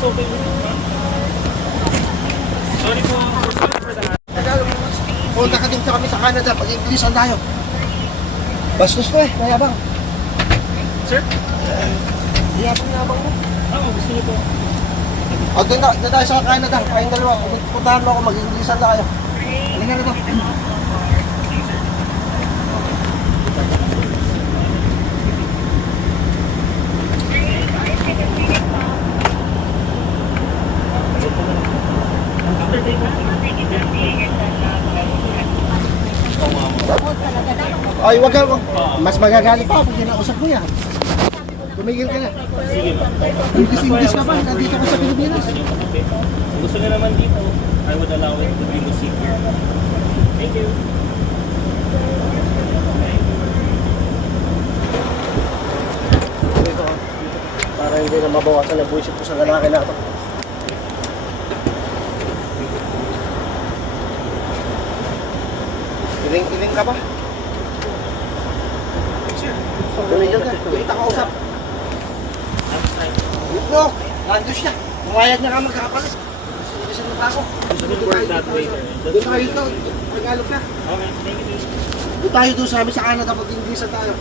It's okay. Sorry po. Sorry for the Punta ka din kami sa Canada, pag-Inglesan tayo. Bastos ko eh, mayabang. Sir? Yabang-yabang mo. Ah, gusto niyo po. O, doon na, doon tayo sa Canada. Kayong dalawa, puntahan mo ako, mag-Inglesan tayo. Halika na to. Ay, wag ka. Mas magagalit pa pag kinausap mo yan. Tumigil ka na. Sige ba? English-English ka pa, nandito ka sa Pilipinas. Gusto niyo naman dito, I would allow it to be the seat here. Thank you. Para hindi na mabawasan ang buwisit ko sa lalaki na ito. Iling-iling ka ba? Tumigil ka, kita ka usap. No, nandun siya. Pumayag na ka magkakapalit. Gusto mo pa ako. Doon tayo ito, Tagalog ka. Okay, thank you. Doon tayo doon sa amin sa Canada pag Inglesan tayo.